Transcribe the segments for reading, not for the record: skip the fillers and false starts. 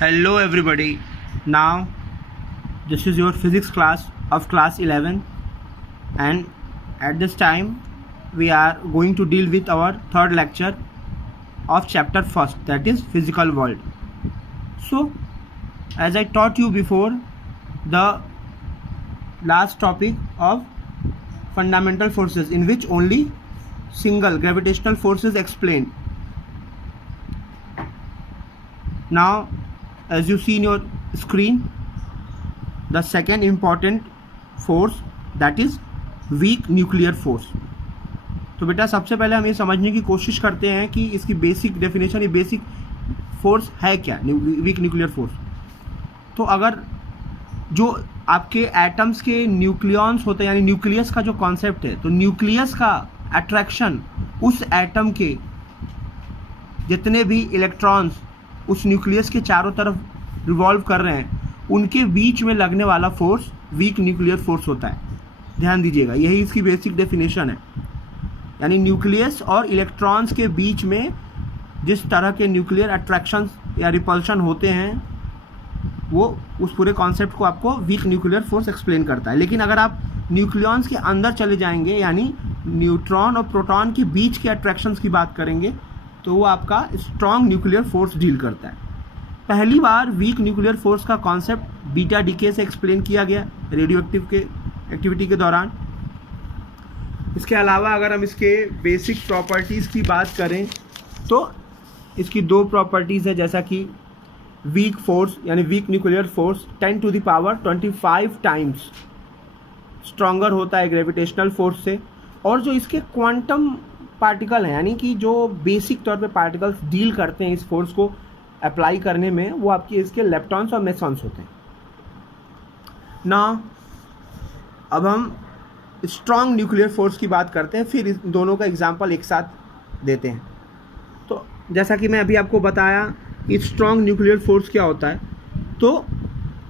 Hello everybody. Now this is your physics class of class 11, and at this time we are going to deal with our third lecture of chapter first, that is physical world. So as I taught you before, the last topic of fundamental forces, in which only single gravitational force is explained. Now as you see in your screen, the second important force, that is weak nuclear force. तो बेटा सबसे पहले हम ये समझने की कोशिश करते हैं कि इसकी बेसिक डेफिनेशन, ये बेसिक फोर्स है क्या, वीक न्यूक्लियर फोर्स. तो अगर जो आपके एटम्स के न्यूक्लियॉन्स होते हैं, यानी न्यूक्लियस का जो कॉन्सेप्ट है, तो न्यूक्लियस का अट्रैक्शन उस एटम के जितने भी इलेक्ट्रॉन्स उस न्यूक्लियस के चारों तरफ रिवॉल्व कर रहे हैं, उनके बीच में लगने वाला फोर्स वीक न्यूक्लियर फोर्स होता है. ध्यान दीजिएगा, यही इसकी बेसिक डेफिनेशन है. यानी न्यूक्लियस और इलेक्ट्रॉन्स के बीच में जिस तरह के न्यूक्लियर अट्रैक्शन या रिपल्शन होते हैं, वो उस पूरे कॉन्सेप्ट को आपको वीक न्यूक्लियर फोर्स एक्सप्लेन करता है. लेकिन अगर आप न्यूक्लियॉन्स के अंदर चले जाएंगे, यानी न्यूट्रॉन और प्रोटॉन के बीच के अट्रैक्शंस की बात करेंगे, तो वो आपका स्ट्रॉन्ग न्यूक्लियर फोर्स डील करता है. पहली बार वीक न्यूक्लियर फोर्स का कॉन्सेप्ट बीटा डीके से एक्सप्लेन किया गया रेडियो एक्टिव के एक्टिविटी के दौरान. इसके अलावा अगर हम इसके बेसिक प्रॉपर्टीज़ की बात करें, तो इसकी दो प्रॉपर्टीज़ है, जैसा कि वीक फोर्स यानी weak nuclear force 10⁻25 times stronger होता है ग्रेविटेशनल फोर्स से. और जो इसके क्वांटम पार्टिकल हैं, यानी कि जो बेसिक तौर पे पार्टिकल्स डील करते हैं इस फोर्स को अप्लाई करने में, वो आपके इसके लेप्टॉन्स और मेसॉन्स होते हैं. ना अब हम स्ट्रॉन्ग न्यूक्लियर फोर्स की बात करते हैं, फिर इस दोनों का एग्जांपल एक साथ देते हैं. तो जैसा कि मैं अभी आपको बताया कि स्ट्रॉन्ग न्यूक्लियर फोर्स क्या होता है, तो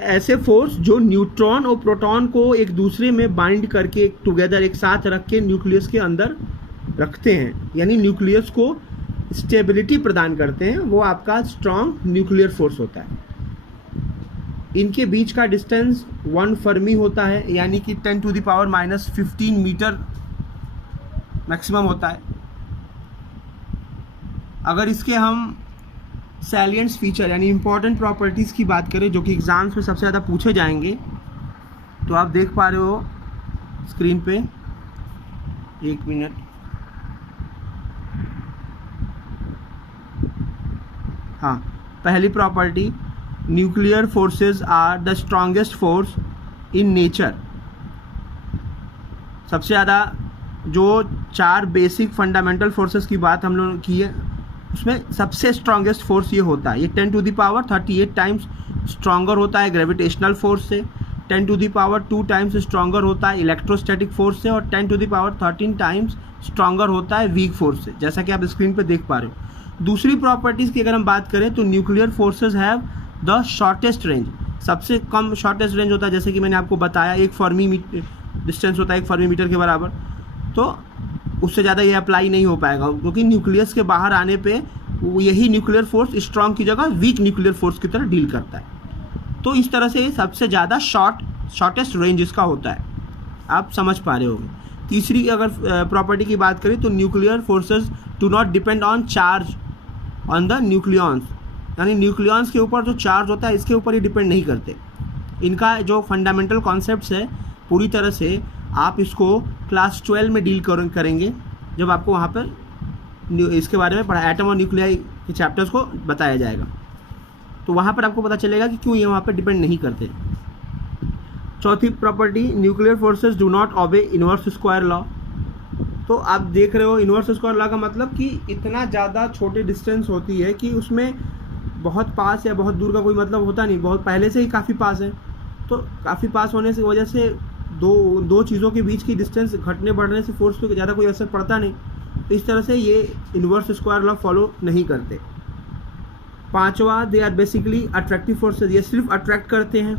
ऐसे फोर्स जो न्यूट्रॉन और प्रोटॉन को एक दूसरे में बाइंड करके टुगेदर एक साथ रख के न्यूक्लियस के अंदर रखते हैं, यानी न्यूक्लियस को स्टेबिलिटी प्रदान करते हैं, वो आपका स्ट्रॉन्ग न्यूक्लियर फोर्स होता है. इनके बीच का डिस्टेंस 1 फर्मी होता है, यानी कि 10⁻⁻15 मीटर मैक्सिमम होता है. अगर इसके हम सैलिएंट्स फीचर यानी इंपॉर्टेंट प्रॉपर्टीज़ की बात करें, जो कि एग्जाम्स में सबसे ज़्यादा पूछे जाएंगे, तो आप देख पा रहे हो स्क्रीन पे. एक मिनट. हाँ, पहली property, nuclear forces are the strongest force in nature. सबसे ज़्यादा जो 4 बेसिक फंडामेंटल फोर्सेस की बात हम लोगों की है, उसमें सबसे स्ट्रॉन्गेस्ट फोर्स ये होता है. ये 10⁻38 टाइम्स स्ट्रॉन्गर होता है ग्रेविटेशनल फोर्स से, 10⁻2 टाइम्स स्ट्रॉन्गर होता है इलेक्ट्रोस्टैटिक फोर्स से, और 10⁻13 टाइम्स स्ट्रॉन्गर होता है वीक फोर्स से, जैसा कि आप स्क्रीन पे देख पा रहे हो. दूसरी प्रॉपर्टीज़ की अगर हम बात करें, तो nuclear forces have the shortest range. सबसे कम शॉर्टेस्ट रेंज होता है, जैसे कि मैंने आपको बताया, 1 फर्मी डिस्टेंस होता है 1 फर्मी मीटर के बराबर. तो उससे ज़्यादा ये अप्लाई नहीं हो पाएगा, क्योंकि न्यूक्लियस के बाहर आने पे यही न्यूक्लियर फोर्स स्ट्रॉन्ग की जगह वीक न्यूक्लियर फोर्स की तरह डील करता है. तो इस तरह से सबसे ज़्यादा शॉर्टेस्ट रेंज इसका होता है. आप समझ पा रहे होंगे. तीसरी अगर प्रॉपर्टी की बात करें, तो nuclear forces do not depend on charge on the nucleons, यानी न्यूक्लियॉन्स के ऊपर जो चार्ज होता है, इसके ऊपर ही डिपेंड नहीं करते. इनका जो फंडामेंटल कॉन्सेप्ट्स है, पूरी तरह से आप इसको क्लास 12 में डील करेंगे, जब आपको वहाँ पर इसके बारे में पढ़ा, एटम और न्यूक्लियाई के चैप्टर्स को बताया जाएगा. तो वहाँ पर आपको पता चलेगा कि क्यों ये वहाँ पर डिपेंड नहीं करते. चौथी property, nuclear forces do not obey inverse square law. तो आप देख रहे हो, इनवर्स स्क्वायर लॉ का मतलब कि इतना ज़्यादा छोटे डिस्टेंस होती है कि उसमें बहुत पास या बहुत दूर का कोई मतलब होता नहीं, बहुत पहले से ही काफ़ी पास है. तो काफ़ी पास होने की वजह से दो चीज़ों के बीच की डिस्टेंस घटने बढ़ने से फोर्स पे ज़्यादा कोई असर पड़ता नहीं. तो इस तरह से ये इनवर्स स्क्वायर लॉ फॉलो नहीं करते. पांचवा, they are basically attractive forces, ये सिर्फ अट्रैक्ट करते हैं.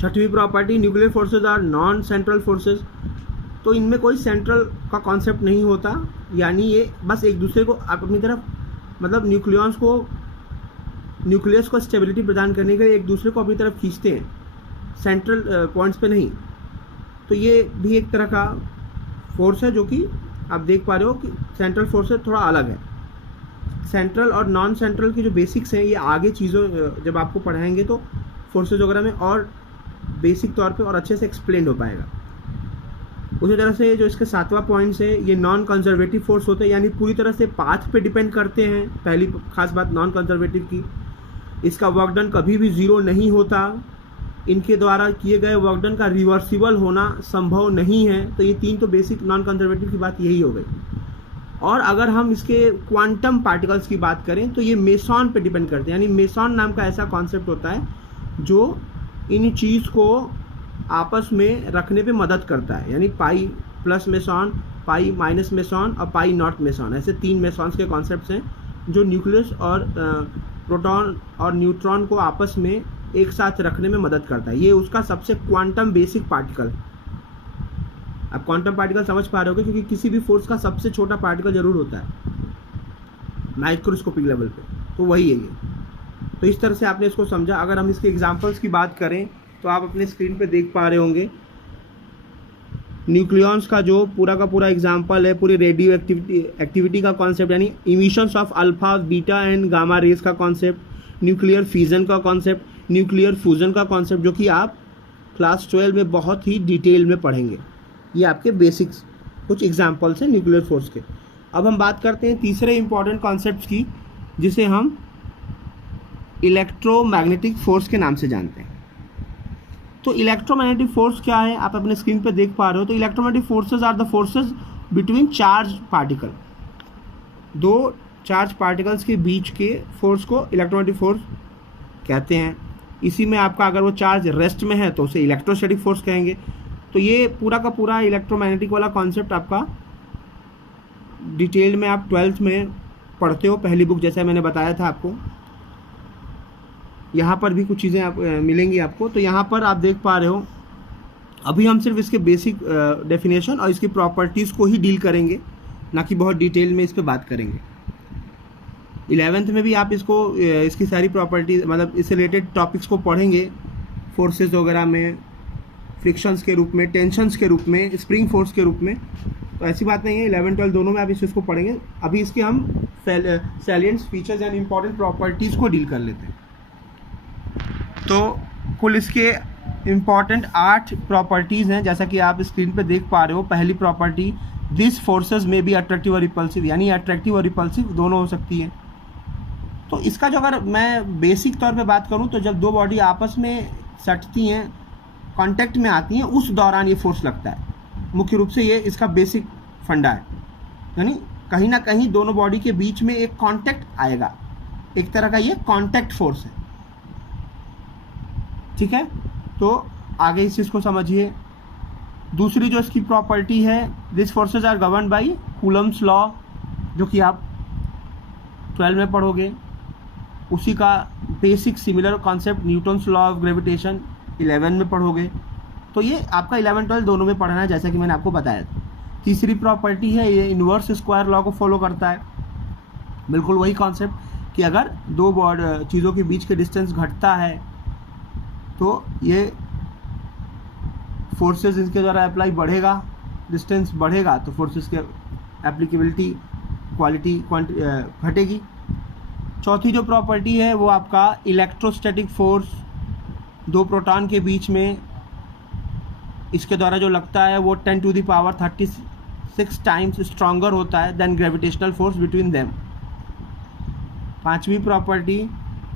छठवीं property, nuclear forces are non central forces. तो इनमें कोई सेंट्रल का कॉन्सेप्ट नहीं होता, यानी ये बस एक दूसरे को अपनी तरफ, मतलब न्यूक्लियॉन्स को न्यूक्लियस को स्टेबिलिटी प्रदान करने के लिए एक दूसरे को अपनी तरफ खींचते हैं, सेंट्रल पॉइंट्स पे नहीं। तो ये भी एक तरह का फोर्स है जो कि आप देख पा रहे हो कि सेंट्रल फोर्स से थोड़ा अलग है। सेंट्रल और नॉन सेंट्रल की जो बेसिक्स हैं ये आगे चीज़ों जब आपको पढ़ाएंगे तो फोर्सेज वगैरह में और बेसिक तौर पे और अच्छे से एक्सप्लेन हो पाएगा। उसी तरह से जो इसके 7वां पॉइंट्स है, ये नॉन कंजर्वेटिव फोर्स होते हैं, यानी पूरी तरह से पाथ पे डिपेंड करते हैं। पहली खास बात नॉन कंजर्वेटिव की, इसका वर्क डन कभी भी ज़ीरो नहीं होता, इनके द्वारा किए गए वर्क डन का रिवर्सिबल होना संभव नहीं है। तो ये 3 तो बेसिक नॉन कंजर्वेटिव की बात यही हो गई। और अगर हम इसके क्वांटम पार्टिकल्स की बात करें तो ये मेसॉन पे डिपेंड करते हैं, यानी मेसॉन नाम का ऐसा कॉन्सेप्ट होता है जो इन चीज़ को आपस में रखने पे मदद करता है, यानी pi plus meson, pi minus meson और पाई नॉट मेसॉन, ऐसे 3 मेसॉन्स के कॉन्सेप्ट्स हैं जो न्यूक्लियस और प्रोटॉन और न्यूट्रॉन को आपस में एक साथ रखने में मदद करता है। ये उसका सबसे क्वांटम बेसिक पार्टिकल। अब क्वांटम पार्टिकल समझ पा रहे होगे क्योंकि किसी भी फोर्स का सबसे छोटा पार्टिकल जरूर होता है माइक्रोस्कोपिक लेवल पे, तो वही है ये। तो इस तरह से आपने इसको समझा। अगर हम इसके एग्जांपल्स की बात करें तो आप अपने स्क्रीन पे देख पा रहे होंगे न्यूक्लियॉन्स का जो पूरा का पूरा एग्जांपल है, पूरी रेडियो एक्टिविटी का कॉन्सेप्ट, यानी emissions of alpha beta and gamma rays का कॉन्सेप्ट, न्यूक्लियर फिजन का कॉन्सेप्ट, न्यूक्लियर फ्यूजन का कॉन्सेप्ट, जो कि आप क्लास 12 में बहुत ही डिटेल में पढ़ेंगे। ये आपके बेसिक्स कुछ एग्जाम्पल्स हैं न्यूक्लियर फोर्स के। अब हम बात करते हैं तीसरे इंपॉर्टेंट कॉन्सेप्ट की, जिसे हम इलेक्ट्रोमैग्नेटिक फोर्स के नाम से जानते हैं। तो इलेक्ट्रोमैग्नेटिक फोर्स क्या है, आप अपने स्क्रीन पे देख पा रहे हो। तो electromagnetic forces are the forces between charge particle. 2 charge particles के बीच के फोर्स को इलेक्ट्रोमैग्नेटिक फोर्स कहते हैं। इसी में आपका अगर वो चार्ज रेस्ट में है तो उसे इलेक्ट्रोस्टैटिक फोर्स कहेंगे। तो ये पूरा का पूरा इलेक्ट्रोमैग्नेटिक वाला कॉन्सेप्ट आपका डिटेल में आप 12th में पढ़ते हो, पहली बुक जैसा मैंने बताया था आपको। यहाँ पर भी कुछ चीज़ें आप मिलेंगी आपको। तो यहाँ पर आप देख पा रहे हो, अभी हम सिर्फ इसके बेसिक डेफिनेशन और इसकी प्रॉपर्टीज़ को ही डील करेंगे, ना कि बहुत डिटेल में इस पर बात करेंगे। 11th में भी आप इसको इसकी सारी प्रॉपर्टी मतलब इससे रिलेटेड टॉपिक्स को पढ़ेंगे, फोर्सेस वगैरह में, फ्रिक्शंस के रूप में, टेंशंस के रूप में, स्प्रिंग फोर्स के रूप में। तो ऐसी बात नहीं है, 11 12 दोनों में आप इसको पढ़ेंगे। अभी इसके हम सैलिएंट्स फीचर्स एंड इंपॉर्टेंट प्रॉपर्टीज़ को डील कर लेते हैं। तो कुल इसके इम्पॉर्टेंट 8 प्रॉपर्टीज़ हैं, जैसा कि आप स्क्रीन पे देख पा रहे हो। पहली प्रॉपर्टी, दिस फोर्सेस में बी अट्रैक्टिव और रिपल्सिव, यानी अट्रैक्टिव और रिपल्सिव दोनों हो सकती है। तो इसका जो अगर मैं बेसिक तौर पे बात करूं तो जब 2 बॉडी आपस में सटती हैं, कांटेक्ट में आती हैं, उस दौरान ये फोर्स लगता है। मुख्य रूप से ये इसका बेसिक फंडा है, यानी कहीं ना कहीं दोनों बॉडी के बीच में एक कांटेक्ट आएगा, एक तरह का ये कांटेक्ट फोर्स है। ठीक है, तो आगे इस चीज़ को समझिए। दूसरी जो इसकी प्रॉपर्टी है, this forces are govern by Coulomb's law, जो कि आप 12 में पढ़ोगे। उसी का basic similar concept Newton's law of gravitation 11 में पढ़ोगे। तो ये आपका 11 12 दोनों में पढ़ना है, जैसा कि मैंने आपको बताया था। तीसरी प्रॉपर्टी है, ये इन्वर्स स्क्वायर लॉ को फॉलो करता है। बिल्कुल वही कॉन्सेप्ट कि अगर 2 चीज़ों के बीच के डिस्टेंस घटता है तो ये फोर्सेस इनके द्वारा अप्लाई बढ़ेगा, डिस्टेंस बढ़ेगा तो फोर्सेस के एप्लीकेबिलिटी क्वालिटी घटेगी। चौथी जो प्रॉपर्टी है वो आपका इलेक्ट्रोस्टैटिक फोर्स, 2 प्रोटॉन के बीच में इसके द्वारा जो लगता है वो 10 to the power 36 times stronger होता है than gravitational force between them. पांचवी property,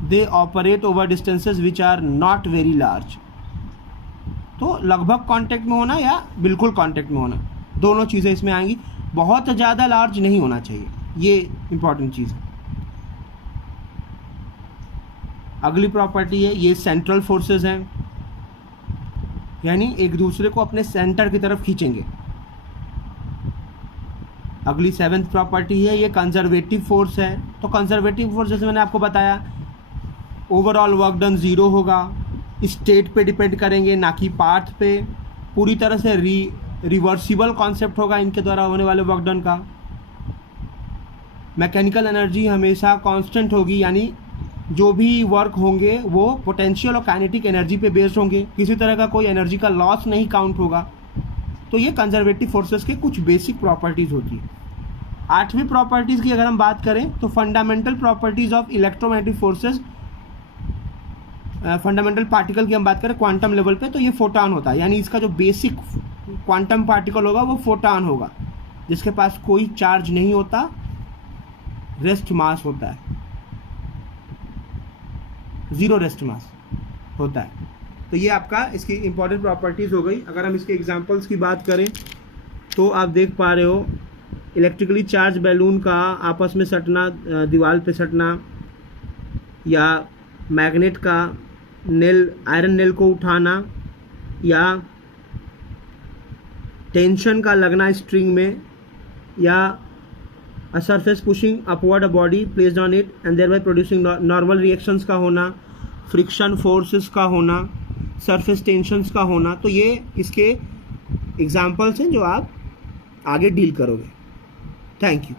they operate over distances which are not very large. तो लगभग कांटेक्ट में होना या बिल्कुल कांटेक्ट में होना, दोनों चीज़ें इसमें आएंगी। बहुत ज़्यादा लार्ज नहीं होना चाहिए, ये इंपॉर्टेंट चीज़ है। अगली प्रॉपर्टी है, ये सेंट्रल फोर्सेस हैं, यानी एक दूसरे को अपने सेंटर की तरफ खींचेंगे। अगली 7th प्रॉपर्टी है, ये कंजर्वेटिव फोर्स है। तो कंजर्वेटिव फोर्स जैसे मैंने आपको बताया, ओवरऑल वर्क डन 0 होगा, स्टेट पे डिपेंड करेंगे ना कि पाथ पे, पूरी तरह से रिवर्सिबल कॉन्सेप्ट होगा इनके द्वारा होने वाले वर्क डन का। मैकेनिकल एनर्जी हमेशा कांस्टेंट होगी, यानी जो भी वर्क होंगे वो पोटेंशियल और काइनेटिक एनर्जी पे बेस्ड होंगे, किसी तरह का कोई एनर्जी का लॉस नहीं काउंट होगा। तो ये कंजर्वेटिव फोर्सेस के कुछ बेसिक प्रॉपर्टीज़ होती है। 8वीं प्रॉपर्टीज़ की अगर हम बात करें तो fundamental properties of electromagnetic forces, fundamental particle की हम बात करें क्वांटम लेवल पे, तो ये फोटॉन होता है, यानी इसका जो बेसिक क्वांटम पार्टिकल होगा वो फोटॉन होगा, जिसके पास कोई चार्ज नहीं होता, रेस्ट मास होता है, ज़ीरो रेस्ट मास होता है। तो ये आपका इसकी इंपॉर्टेंट प्रॉपर्टीज़ हो गई। अगर हम इसके एग्जांपल्स की बात करें तो आप देख पा रहे हो इलेक्ट्रिकली चार्ज बैलून का आपस में सटना, दीवार पे सटना, या मैग्नेट का नेल, आयरन नेल को उठाना, या टेंशन का लगना स्ट्रिंग में, या a surface pushing upward a body placed on it and thereby producing normal reactions का होना, फ्रिक्शन फोर्सेस का होना, सरफेस टेंशंस का होना। तो ये इसके एग्जांपल्स हैं जो आप आगे डील करोगे। Thank you.